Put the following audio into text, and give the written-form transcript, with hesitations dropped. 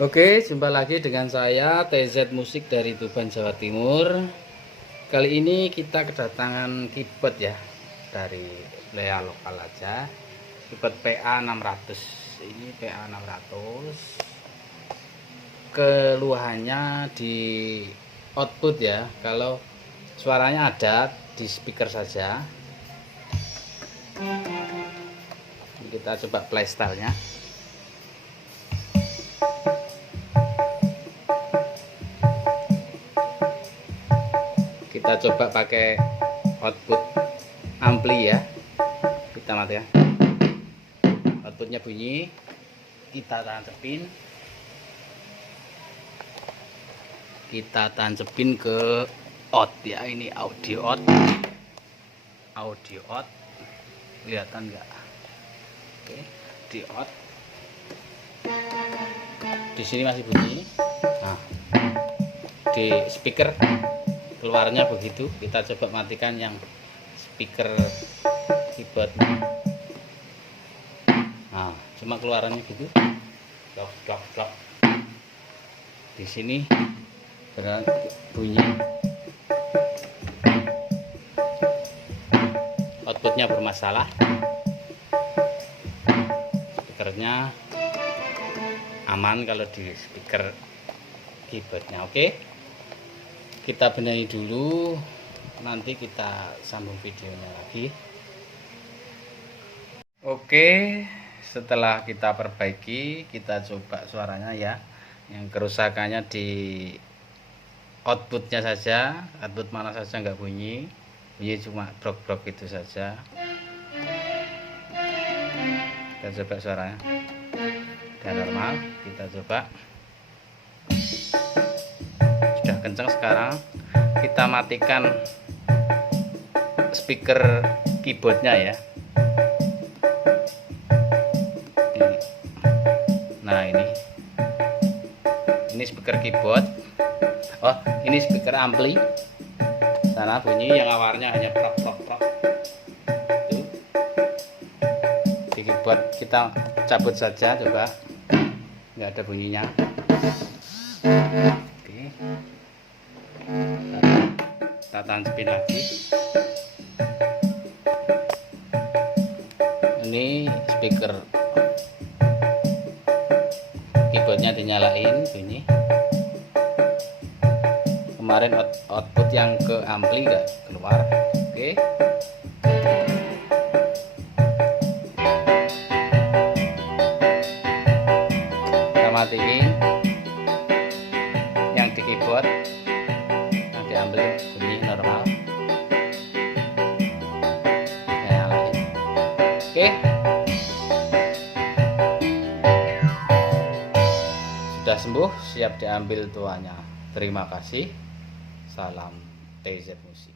Oke, jumpa lagi dengan saya TZ Musik dari Tuban, Jawa Timur. Kali ini kita kedatangan keyboard ya, dari Lea lokal aja. Keyboard PA 600. Ini PA 600. Keluhannya di output ya. Kalau suaranya ada di speaker saja. Kita coba playstyle-nya. Kita coba pakai output ampli ya. Kita mati ya. Outputnya bunyi. Kita tancepin ke out ya. Ini audio out. Audio out. Kelihatan enggak? Oke, di out. Di sini masih bunyi. Nah, di speaker keluarnya begitu. Kita coba matikan yang speaker keyboard. Nah, cuma keluarannya gitu. Blok blok blok. Di sini bunyi. Outputnya bermasalah. Speakernya aman kalau di speaker keyboardnya. Oke, kita benahi dulu, nanti kita sambung videonya lagi. Oke, setelah kita perbaiki, kita coba suaranya ya. Yang kerusakannya di outputnya saja. Output mana saja nggak bunyi, bunyi cuma brok-brok itu saja. Kita coba suaranya udah normal. Kita coba, sudah kencang. Sekarang kita matikan speaker keyboardnya ya. Nah, ini speaker keyboard. Oh, ini speaker ampli. Sana bunyi yang awalnya hanya prok prok prok. Tuh. Di keyboard kita cabut saja, coba. Nggak ada bunyinya. Oke. Kita tancepin lagi. Ini speaker keyboardnya dinyalain bunyi. Kemarin output yang ke ampli nggak keluar. Oke. Kita matiin yang di keyboard, yang di ampli bunyi normal. Kita nyalain. Oke. Sudah sembuh, siap diambil tuanya. Terima kasih. Salam TZ Musik.